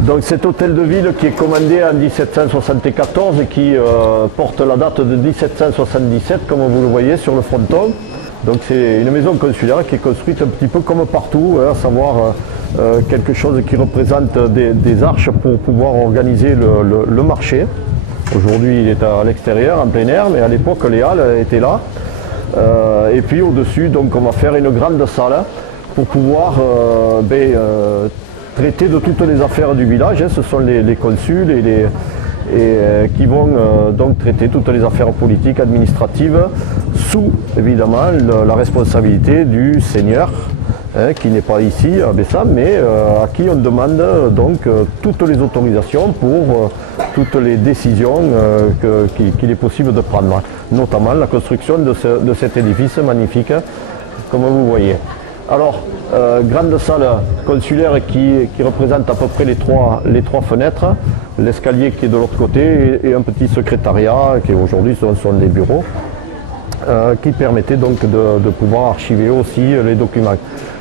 Donc cet hôtel de ville qui est commandé en 1774 et qui porte la date de 1777 comme vous le voyez sur le fronton. Donc c'est une maison consulaire qui est construite un petit peu comme partout, à savoir quelque chose qui représente des arches pour pouvoir organiser le marché. Aujourd'hui il est à l'extérieur, en plein air, mais à l'époque les halles étaient là. Et puis au-dessus, donc on va faire une grande salle pour pouvoir traiter de toutes les affaires du village. Ce sont les consuls qui vont donc traiter toutes les affaires politiques, administratives, sous évidemment la responsabilité du seigneur, qui n'est pas ici à Bessam, mais à qui on demande donc toutes les autorisations pour toutes les décisions qu'il est possible de prendre, notamment la construction de cet édifice magnifique, comme vous voyez. Alors, grande salle consulaire qui représente à peu près les trois fenêtres, l'escalier qui est de l'autre côté et un petit secrétariat qui aujourd'hui sont des bureaux, qui permettait donc de pouvoir archiver aussi les documents.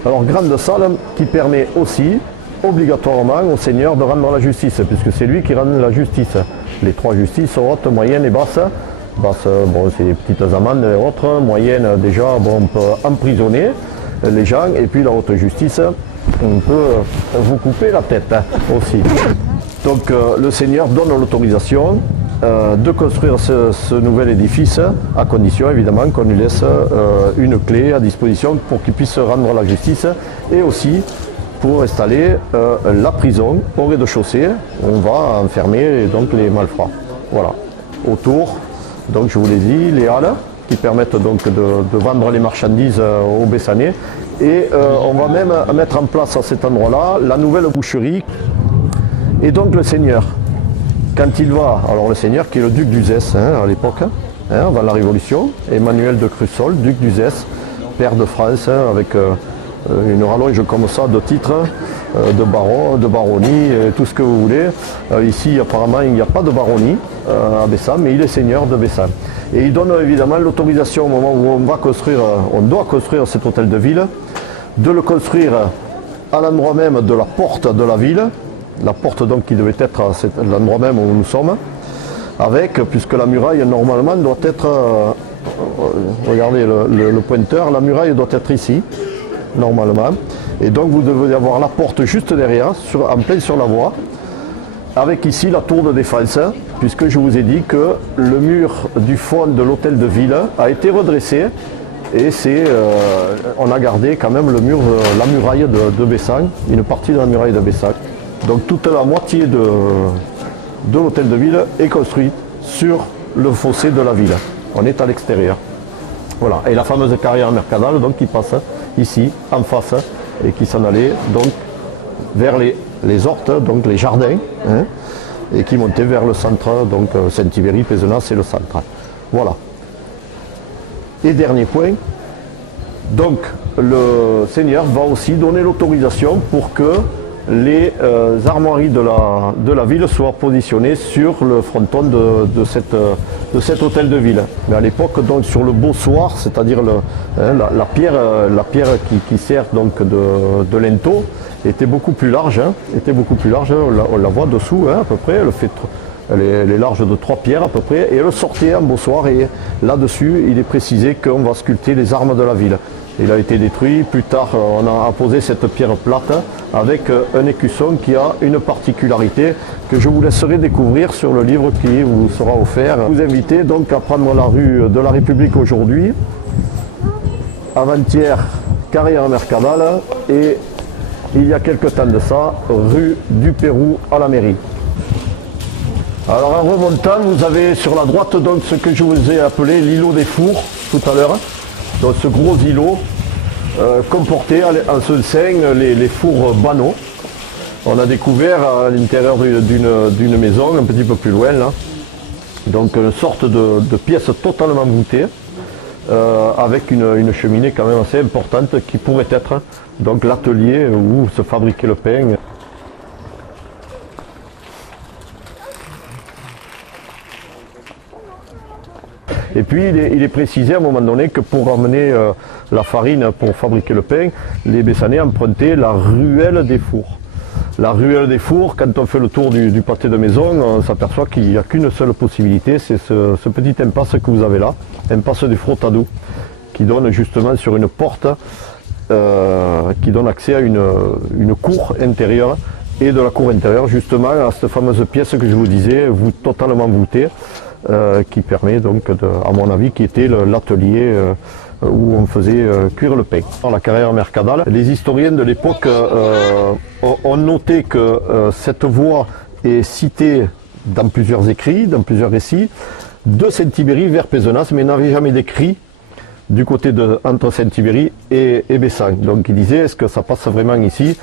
Alors, grande salle qui permet aussi obligatoirement au seigneur de rendre la justice, puisque c'est lui qui rend la justice. Les trois justices, haute, moyenne et basse. Basse, bon, c'est les petites amendes et autres. Moyenne, déjà, bon, on peut emprisonner les gens, et puis la haute justice, on peut vous couper la tête aussi. Donc le seigneur donne l'autorisation de construire ce nouvel édifice, à condition évidemment qu'on lui laisse une clé à disposition pour qu'il puisse rendre la justice, et aussi pour installer la prison au rez-de-chaussée. On va enfermer donc les malfrats. Voilà. Autour, donc je vous l'ai dit, les halles qui permettent donc de vendre les marchandises aux Bessanais. Et on va même mettre en place à cet endroit-là la nouvelle boucherie. Et donc le seigneur, quand il va, alors le seigneur qui est le duc d'Uzès à l'époque, avant la Révolution, Emmanuel de Crussol, duc d'Uzès, père de France, avec une rallonge comme ça de titres, de baron, de baronnie, tout ce que vous voulez. Ici apparemment il n'y a pas de baronnie à Bessam, mais il est seigneur de Bessam. Et il donne évidemment l'autorisation au moment où on doit construire cet hôtel de ville, de le construire à l'endroit même de la porte de la ville, la porte donc qui devait être à l'endroit même où nous sommes, puisque la muraille normalement doit être, regardez le pointeur, la muraille doit être ici, normalement. Et donc vous devez avoir la porte juste derrière, en plein sur la voie, avec ici la tour de défense, puisque je vous ai dit que le mur du fond de l'hôtel de ville a été redressé, et on a gardé quand même le mur, la muraille de Bessang, une partie de la muraille de Bessang. Donc toute la moitié de l'hôtel de ville est construite sur le fossé de la ville. On est à l'extérieur. Voilà. Et la fameuse carrière mercadale donc, qui passe ici, en face, et qui s'en allait donc vers les hortes, donc les jardins, et qui montait vers le centre, donc Saint-Yvery, Pézenas, c'est le centre. Voilà. Et dernier point, donc le seigneur va aussi donner l'autorisation pour que les armoiries de la ville soient positionnées sur le fronton de cet hôtel de ville. Mais à l'époque, donc sur le bossoir, c'est-à-dire la pierre qui sert donc de linteau, était beaucoup plus large. On la voit dessous à peu près. Elle est large de 3 pierres à peu près, et elle sortait en bossoir, et là-dessus il est précisé qu'on va sculpter les armes de la ville. Il a été détruit, plus tard on a apposé cette pierre plate avec un écusson qui a une particularité que je vous laisserai découvrir sur le livre qui vous sera offert. Je vous invite donc à prendre la rue de la République aujourd'hui, avant-hier carrière mercadale, et il y a quelque temps de ça, rue du Pérou à la mairie. Alors en remontant, vous avez sur la droite donc ce que je vous ai appelé l'îlot des fours tout à l'heure. Donc ce gros îlot comportait en son sein les fours Banot. On a découvert à l'intérieur d'une maison un petit peu plus loin là, donc une sorte de pièce totalement voûtée, avec une cheminée quand même assez importante qui pourrait être donc l'atelier où se fabriquait le pain. Et puis il est précisé à un moment donné que pour amener la farine pour fabriquer le pain, les Bessanais empruntaient la ruelle des fours. la ruelle des fours, quand on fait le tour du pâté de maison, on s'aperçoit qu'il n'y a qu'une seule possibilité, c'est ce petit impasse que vous avez là, impasse du Frottadou, qui donne justement sur une porte qui donne accès à une cour intérieure, et de la cour intérieure justement à cette fameuse pièce que je vous disais, totalement voûtée, qui permet donc, à mon avis, qui était l'atelier où on faisait cuire le pain. Dans la carrière Mercadal, les historiens de l'époque ont noté que cette voie est citée dans plusieurs écrits, dans plusieurs récits, de Saint-Thibéry vers Pézenas, mais n'avait jamais décrit du côté entre Saint-Thibéry et Bessan. Donc il disait, est-ce que ça passe vraiment ici?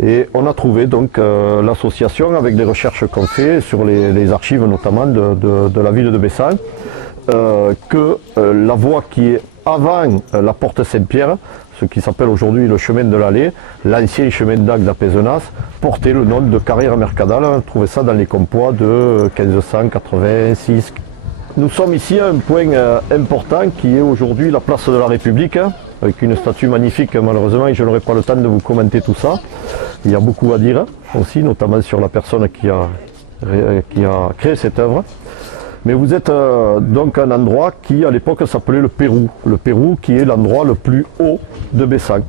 Et on a trouvé donc l'association, avec des recherches qu'on fait sur les archives notamment de la ville de Bessan, que la voie qui est avant la porte Saint-Pierre, ce qui s'appelle aujourd'hui le chemin de l'Allée, l'ancien chemin d'Agde à Pézenas, portait le nom de carrière Mercadal. On trouvait ça dans les compois de 1586. Nous sommes ici à un point important qui est aujourd'hui la place de la République, avec une statue magnifique, malheureusement, et je n'aurai pas le temps de vous commenter tout ça. Il y a beaucoup à dire aussi, notamment sur la personne qui a créé cette œuvre. Mais vous êtes donc un endroit qui à l'époque s'appelait le Pérou. Le Pérou qui est l'endroit le plus haut de Bessan.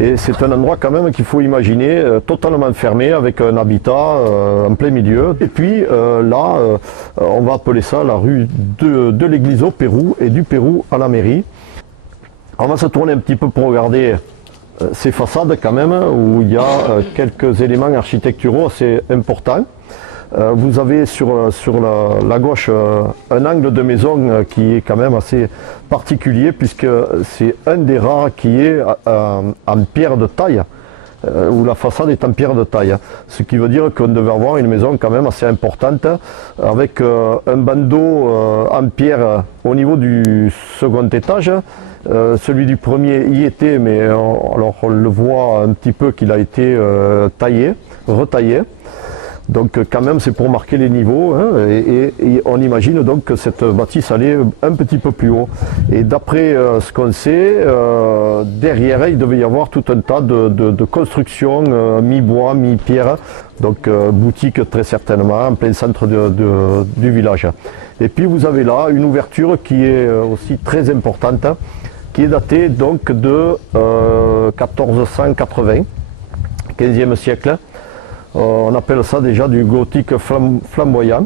Et c'est un endroit quand même qu'il faut imaginer totalement fermé, avec un habitat en plein milieu. Et puis là, on va appeler ça la rue de l'église au Pérou et du Pérou à la mairie. On va se tourner un petit peu pour regarder ces façades quand même, où il y a quelques éléments architecturaux assez importants. Vous avez sur la gauche un angle de maison qui est quand même assez particulier, puisque c'est un des rares qui est en pierre de taille, où la façade est en pierre de taille. Ce qui veut dire qu'on devait avoir une maison quand même assez importante, avec un bandeau en pierre au niveau du second étage. Celui du premier y était, mais alors on le voit un petit peu qu'il a été retaillé. Donc quand même c'est pour marquer les niveaux, hein, et on imagine donc que cette bâtisse allait un petit peu plus haut. Et d'après ce qu'on sait, derrière il devait y avoir tout un tas de constructions, mi-bois, mi-pierre, donc boutique très certainement, en plein centre du village. Et puis vous avez là une ouverture qui est aussi très importante, qui est datée donc de 1480, 15e siècle. On appelle ça déjà du gothique flamboyant,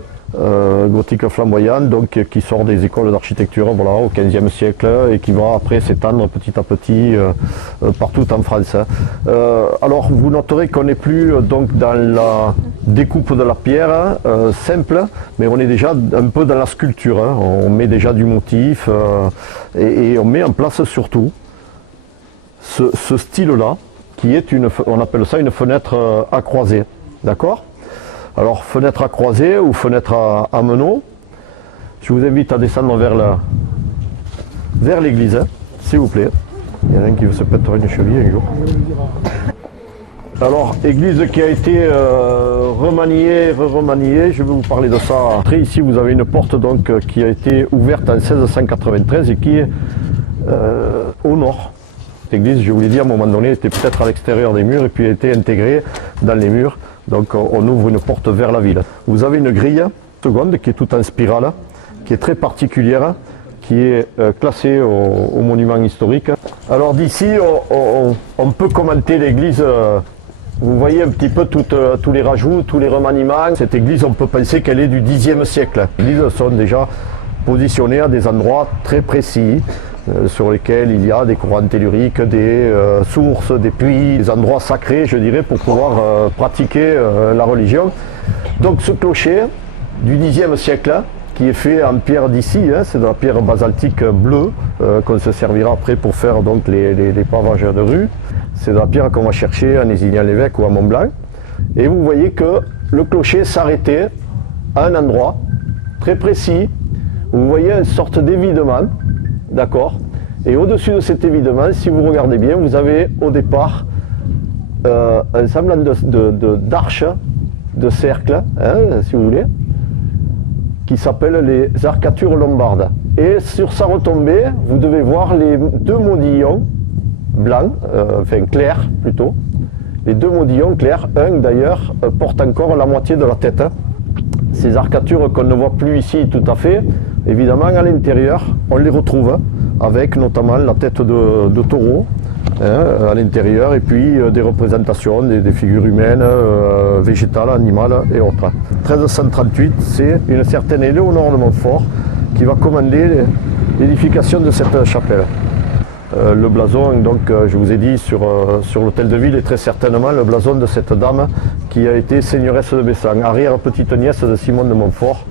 donc qui sort des écoles d'architecture, voilà, au XVe siècle, et qui va après s'étendre petit à petit partout en France. Alors vous noterez qu'on n'est plus donc dans la découpe de la pierre simple, mais on est déjà un peu dans la sculpture, hein. On met déjà du motif et on met en place surtout ce style-là, qui est on appelle ça une fenêtre à croisée. D'accord? Alors fenêtre à croisée ou fenêtre à meneaux, je vous invite à descendre vers l'église, hein, s'il vous plaît. Il y en a un qui veut se péter une cheville un jour. Alors, église qui a été remaniée, je vais vous parler de ça. Après, ici, vous avez une porte donc, qui a été ouverte en 1693 et qui est au nord. L'église, je vous l'ai dit, à un moment donné, était peut-être à l'extérieur des murs et puis a été intégrée dans les murs. Donc on ouvre une porte vers la ville. Vous avez une grille seconde qui est toute en spirale, qui est très particulière, qui est classée au monument historique. Alors d'ici, on peut commenter l'église. Vous voyez un petit peu tous les rajouts, tous les remaniements. Cette église, on peut penser qu'elle est du Xe siècle. Les églises sont déjà positionnées à des endroits très précis, sur lesquels il y a des courants telluriques, des sources, des puits, des endroits sacrés, je dirais, pour pouvoir pratiquer la religion. Donc ce clocher du Xe siècle, qui est fait en pierre d'ici, hein, c'est de la pierre basaltique bleue, qu'on se servira après pour faire donc, les pavages de rue. C'est de la pierre qu'on va chercher à Nézignan-l'Évêque ou à Mont-Blanc. Et vous voyez que le clocher s'arrêtait à un endroit très précis. Vous voyez une sorte d'évidement. D'accord. Et au-dessus de cet évidement, si vous regardez bien, vous avez au départ un semblant d'arches, de cercles, hein, si vous voulez, qui s'appellent les arcatures lombardes. Et sur sa retombée, vous devez voir les deux modillons blancs, enfin clairs plutôt, Les deux modillons clairs, un d'ailleurs, porte encore la moitié de la tête. Ces arcatures qu'on ne voit plus ici tout à fait, évidemment à l'intérieur, on les retrouve avec notamment la tête de taureau à l'intérieur et puis des représentations, des figures humaines, végétales, animales et autres. 1338, c'est une certaine Éléonore de Montfort qui va commander l'édification de cette chapelle. Le blason, donc, je vous ai dit, sur l'hôtel de ville est très certainement le blason de cette dame qui a été seigneuresse de Bessan, arrière-petite-nièce de Simon de Montfort.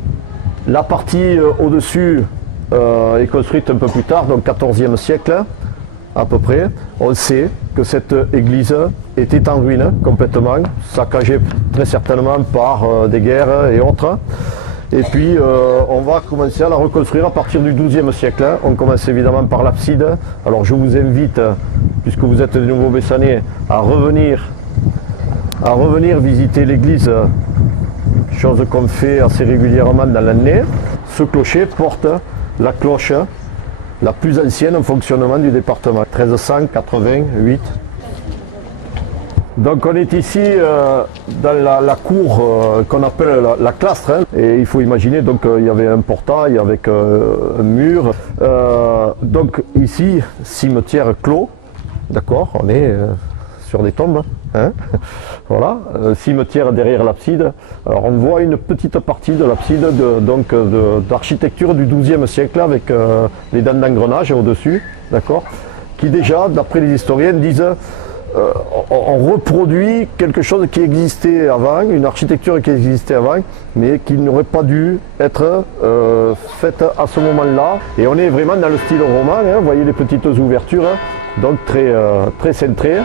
La partie au-dessus est construite un peu plus tard, donc 14e siècle à peu près. On sait que cette église était en ruine complètement, saccagée très certainement par des guerres et autres. Et puis on va commencer à la reconstruire à partir du XIIe siècle. On commence évidemment par l'abside. Alors je vous invite, puisque vous êtes des nouveaux Bessanais, à revenir visiter l'église, chose qu'on fait assez régulièrement dans l'année. Ce clocher porte la cloche la plus ancienne en fonctionnement du département, 1388. Donc on est ici dans la cour qu'on appelle la clastre, hein, et il faut imaginer donc il y avait un portail avec un mur. Donc ici, cimetière clos, d'accord, on est sur des tombes, hein, voilà, cimetière derrière l'abside. Alors on voit une petite partie de l'abside d'architecture du XIIe siècle avec les dents d'engrenage au-dessus, d'accord, qui déjà, d'après les historiens, disent on reproduit quelque chose qui existait avant, une architecture qui existait avant, mais qui n'aurait pas dû être faite à ce moment-là. Et on est vraiment dans le style roman, hein, vous voyez les petites ouvertures, donc très cintrées,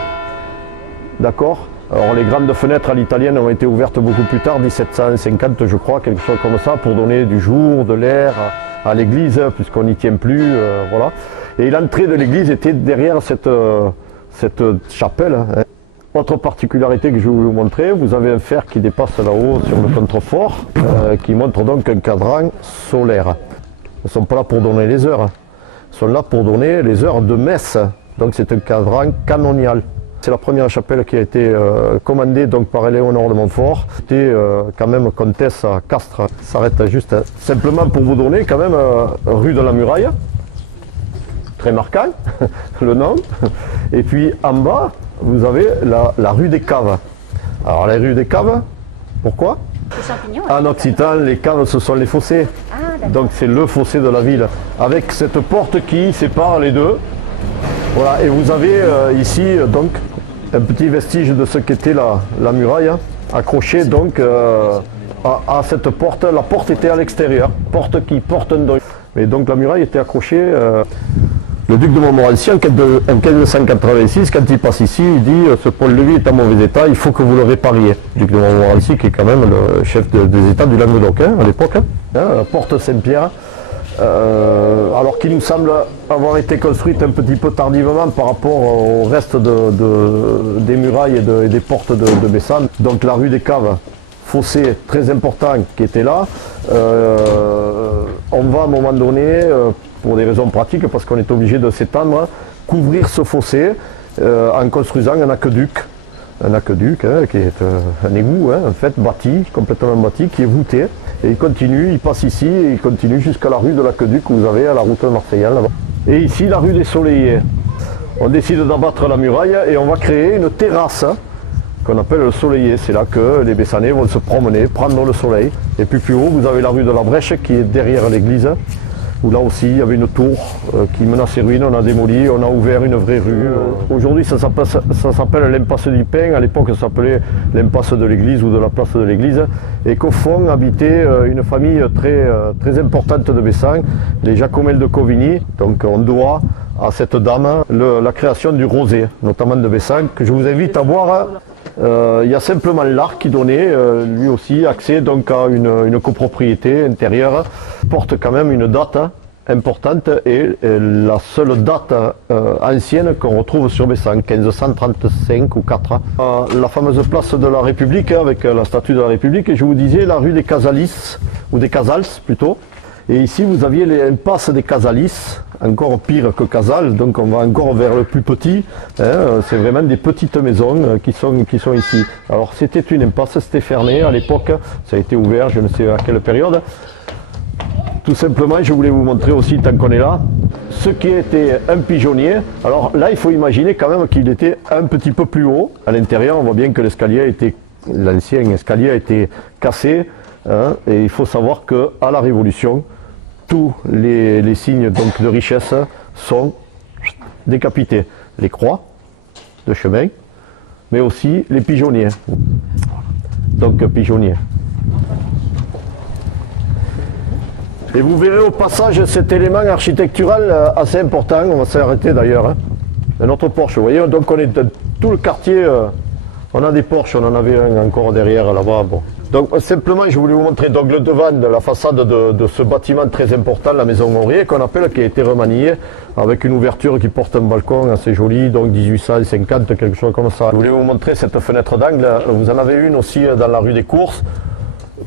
d'accord. Alors les grandes fenêtres à l'italienne ont été ouvertes beaucoup plus tard, 1750 je crois, quelque chose comme ça, pour donner du jour, de l'air à l'église, puisqu'on n'y tient plus, voilà. Et l'entrée de l'église était derrière cette chapelle. Hein. Autre particularité que je vais vous montrer, vous avez un fer qui dépasse là-haut sur le contrefort, qui montre donc un cadran solaire. Ils ne sont pas là pour donner les heures, ils sont là pour donner les heures de messe. Donc c'est un cadran canonial. C'est la première chapelle qui a été commandée donc, par Éléonore de Montfort. C'était quand même comtesse à Castres. Ça s'arrête juste simplement pour vous donner quand même rue de la Muraille. Très marquant, le nom. Et puis en bas, vous avez la rue des Caves. Alors la rue des Caves, pourquoi? En occitan, les caves, ce sont les fossés. Ah, donc c'est le fossé de la ville, avec cette porte qui sépare les deux. Voilà, et vous avez ici donc un petit vestige de ce qu'était la muraille, hein, accrochée donc à cette porte. La porte était à l'extérieur, porte qui porte un deuil. Mais donc la muraille était accrochée. Le duc de Montmorency, en 1586, quand il passe ici, il dit ce pont-levis est en mauvais état, il faut que vous le répariez. Le duc de Montmorency, qui est quand même le chef des États du Languedoc, hein, à l'époque. Hein, la porte Saint-Pierre, alors qu'il nous semble avoir été construite un petit peu tardivement par rapport au reste des murailles et des portes de Bessan. Donc la rue des Caves, fossé très important qui était là. On va à un moment donné, pour des raisons pratiques, parce qu'on est obligé de s'étendre, couvrir ce fossé en construisant un aqueduc. Un aqueduc hein, qui est un égout, hein, en fait, bâti, complètement bâti, qui est voûté. Et il continue, il passe ici et il continue jusqu'à la rue de l'Aqueduc que vous avez à la route de Marseille là-bas. Et ici, la rue des Soleillers. On décide d'abattre la muraille et on va créer une terrasse qu'on appelle le Soleiller. C'est là que les Bessanais vont se promener, prendre le soleil. Et puis plus haut, vous avez la rue de la Brèche qui est derrière l'église, où là aussi il y avait une tour qui menaçait ruine, on a démoli, on a ouvert une vraie rue. Aujourd'hui ça s'appelle l'impasse du Pin, à l'époque ça s'appelait l'impasse de l'église ou de la place de l'église, et qu'au fond habitait une famille très importante de Bessan, les Jacomel de Covigny. Donc on doit à cette dame la création du rosé, notamment de Bessan, que je vous invite à voir. Il y a simplement l'arc qui donnait lui aussi accès donc à une copropriété intérieure, porte quand même une date importante et la seule date ancienne qu'on retrouve sur Bessan, 1535 ou 4. La fameuse place de la République avec la statue de la République, et je vous disais la rue des Casalis, ou des Casals plutôt. Et ici vous aviez l'impasse des Casalis encore pire que Casals, donc on va encore vers le plus petit. C'est vraiment des petites maisons qui sont ici. Alors c'était une impasse, c'était fermé à l'époque, ça a été ouvert, je ne sais à quelle période. Tout simplement, je voulais vous montrer aussi, tant qu'on est là, ce qui était un pigeonnier. Alors là, il faut imaginer quand même qu'il était un petit peu plus haut. À l'intérieur, on voit bien que l'ancien escalier a été cassé. Et il faut savoir qu'à la Révolution, tous les signes donc, de richesse sont décapités. Les croix de chemin, mais aussi les pigeonniers. Donc pigeonniers. Et vous verrez au passage cet élément architectural assez important, on va s'arrêter d'ailleurs, notre porche, vous voyez, donc on est dans tout le quartier, on a des porches, on en avait un encore derrière là-bas. Bon. Donc simplement je voulais vous montrer donc, le devant de la façade de ce bâtiment très important, la maison Aurier, qu'on appelle, qui a été remaniée, avec une ouverture qui porte un balcon assez joli, donc 1850, quelque chose comme ça. Je voulais vous montrer cette fenêtre d'angle, vous en avez une aussi dans la rue des Courses,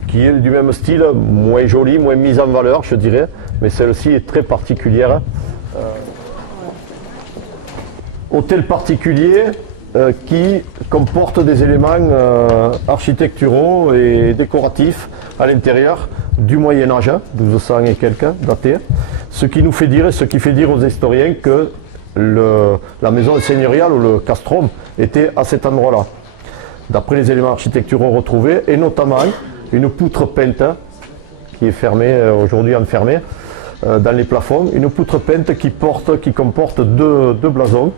qui est du même style, moins jolie, moins mise en valeur, je dirais, mais celle-ci est très particulière. Hôtel particulier qui comporte des éléments architecturaux et décoratifs à l'intérieur du Moyen-Âge, 1200 et quelques, daté, ce qui fait dire aux historiens que la maison seigneuriale ou le castrum était à cet endroit-là, d'après les éléments architecturaux retrouvés, et notamment une poutre peinte qui est fermée, aujourd'hui enfermée dans les plafonds, une poutre peinte qui comporte deux blasons,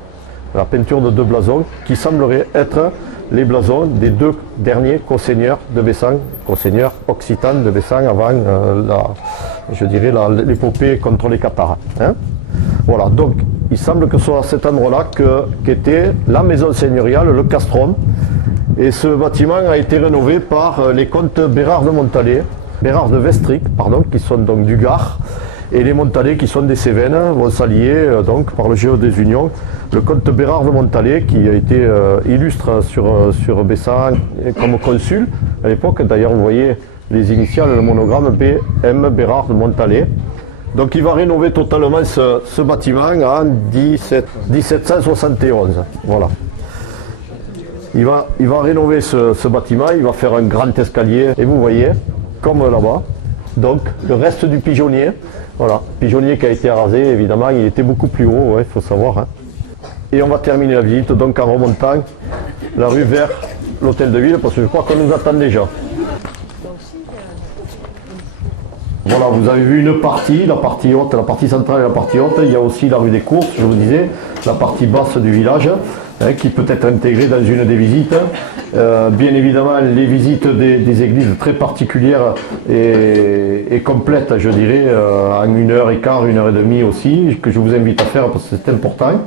la peinture de deux blasons qui sembleraient être les blasons des deux derniers co-seigneurs de Bessan, co-seigneurs occitanes de Bessan avant l'épopée contre les Cathares. Voilà, donc il semble que ce soit à cet endroit-là qu'était la maison seigneuriale, le castrum. Et ce bâtiment a été rénové par les comtes Bérard de Vestric, qui sont donc du Gard, et les Montalais qui sont des Cévennes, vont s'allier donc par le jeu des unions. Le comte Bérard de Montalais, qui a été illustre sur Bessan comme consul à l'époque, d'ailleurs vous voyez les initiales, le monogramme B.M. Bérard de Montalais. Donc il va rénover totalement ce bâtiment en 1771. Voilà. Il va rénover ce bâtiment, il va faire un grand escalier, et vous voyez, comme là-bas, donc le reste du pigeonnier, voilà, pigeonnier qui a été rasé, évidemment, il était beaucoup plus haut, il faut savoir. Et on va terminer la visite donc en remontant la rue vers l'hôtel de ville, parce que je crois qu'on nous attend déjà. Voilà, vous avez vu une partie, la partie haute, la partie centrale et la partie haute. Il y a aussi la rue des Courses, je vous disais, la partie basse du village, qui peut être intégrée dans une des visites. Bien évidemment, les visites des églises très particulières et complètes, je dirais, en 1h15, 1h30 aussi, que je vous invite à faire parce que c'est important.